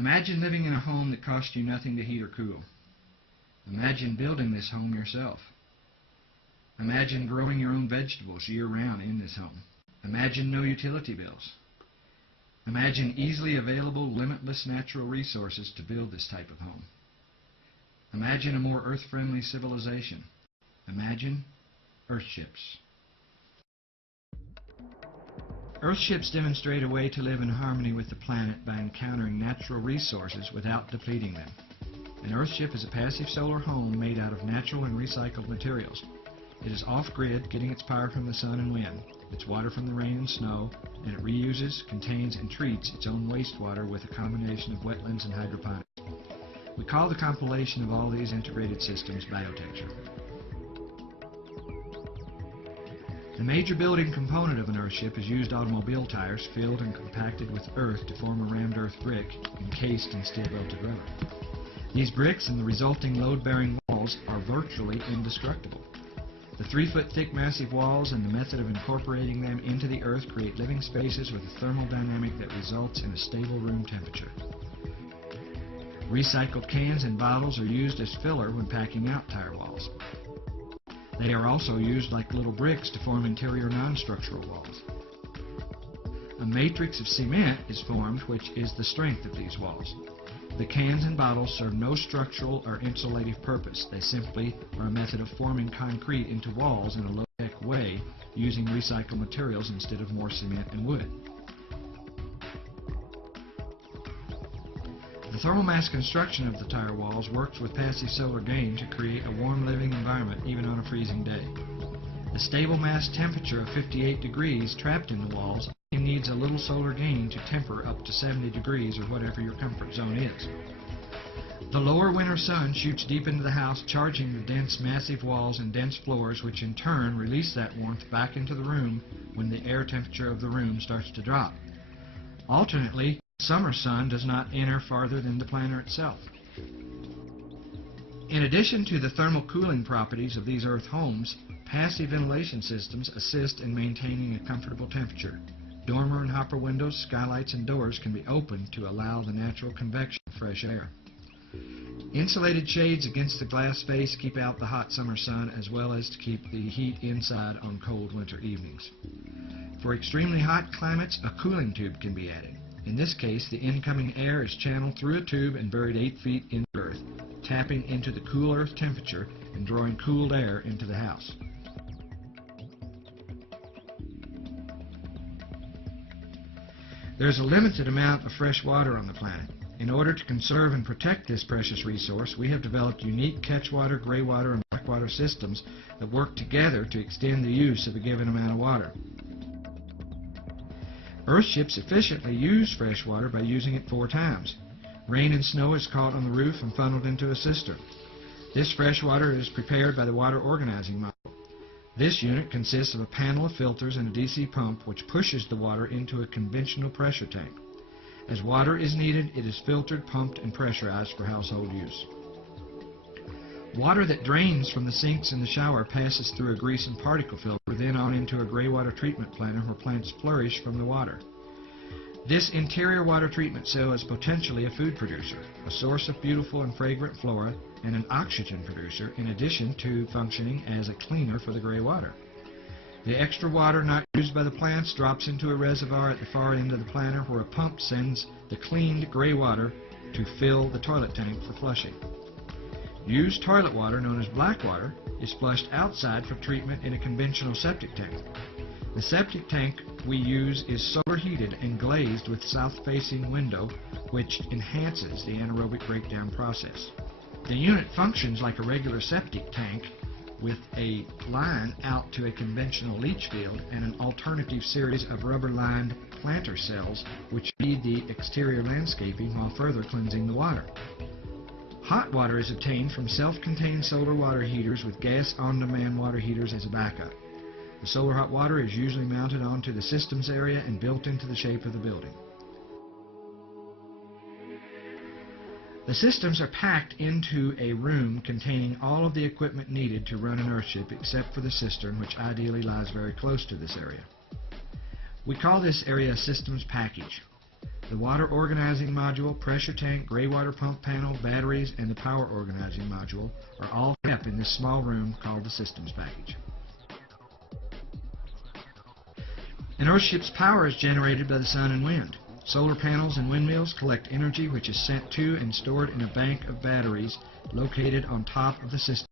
Imagine living in a home that costs you nothing to heat or cool. Imagine building this home yourself. Imagine growing your own vegetables year-round in this home. Imagine no utility bills. Imagine easily available, limitless natural resources to build this type of home. Imagine a more earth-friendly civilization. Imagine Earthships. Earthships demonstrate a way to live in harmony with the planet by encountering natural resources without depleting them. An Earthship is a passive solar home made out of natural and recycled materials. It is off-grid, getting its power from the sun and wind, its water from the rain and snow, and it reuses, contains, and treats its own wastewater with a combination of wetlands and hydroponics. We call the compilation of all these integrated systems biotecture. The major building component of an Earthship is used automobile tires filled and compacted with earth to form a rammed earth brick encased in steel-belted rubber. These bricks and the resulting load-bearing walls are virtually indestructible. The 3-foot thick massive walls and the method of incorporating them into the earth create living spaces with a thermal dynamic that results in a stable room temperature. Recycled cans and bottles are used as filler when packing out tire walls. They are also used like little bricks to form interior non-structural walls. A matrix of cement is formed, which is the strength of these walls. The cans and bottles serve no structural or insulative purpose. They simply are a method of forming concrete into walls in a low-tech way using recycled materials instead of more cement and wood. The thermal mass construction of the tire walls works with passive solar gain to create a warm living environment even on a freezing day. The stable mass temperature of 58 degrees trapped in the walls needs a little solar gain to temper up to 70 degrees or whatever your comfort zone is. The lower winter sun shoots deep into the house, charging the dense massive walls and dense floors, which in turn release that warmth back into the room when the air temperature of the room starts to drop. Alternately, summer sun does not enter farther than the planter itself. In addition to the thermal cooling properties of these earth homes, passive ventilation systems assist in maintaining a comfortable temperature. Dormer and hopper windows, skylights, and doors can be opened to allow the natural convection of fresh air. Insulated shades against the glass space keep out the hot summer sun as well as to keep the heat inside on cold winter evenings. For extremely hot climates, a cooling tube can be added. In this case, the incoming air is channeled through a tube and buried 8 feet into the earth, tapping into the cool earth temperature and drawing cooled air into the house. There's a limited amount of fresh water on the planet. In order to conserve and protect this precious resource, we have developed unique catchwater, graywater, and blackwater systems that work together to extend the use of a given amount of water. Earthships efficiently use fresh water by using it 4 times. Rain and snow is caught on the roof and funneled into a cistern. This fresh water is prepared by the water organizing model. This unit consists of a panel of filters and a DC pump which pushes the water into a conventional pressure tank. As water is needed, it is filtered, pumped, and pressurized for household use. Water that drains from the sinks in the shower passes through a grease and particle filter, then on into a graywater treatment planter where plants flourish from the water. This interior water treatment cell is potentially a food producer, a source of beautiful and fragrant flora, and an oxygen producer, in addition to functioning as a cleaner for the gray water. The extra water not used by the plants drops into a reservoir at the far end of the planter where a pump sends the cleaned gray water to fill the toilet tank for flushing. Used toilet water, known as black water, is flushed outside for treatment in a conventional septic tank. The septic tank we use is solar heated and glazed with south-facing window, which enhances the anaerobic breakdown process. The unit functions like a regular septic tank with a line out to a conventional leach field and an alternative series of rubber-lined planter cells which feed the exterior landscaping while further cleansing the water. Hot water is obtained from self-contained solar water heaters with gas on-demand water heaters as a backup. The solar hot water is usually mounted onto the systems area and built into the shape of the building. The systems are packed into a room containing all of the equipment needed to run an Earthship except for the cistern, which ideally lies very close to this area. We call this area a systems package. The water organizing module, pressure tank, gray water pump panel, batteries, and the power organizing module are all kept in this small room called the systems package. An Earthship's power is generated by the sun and wind. Solar panels and windmills collect energy which is sent to and stored in a bank of batteries located on top of the system.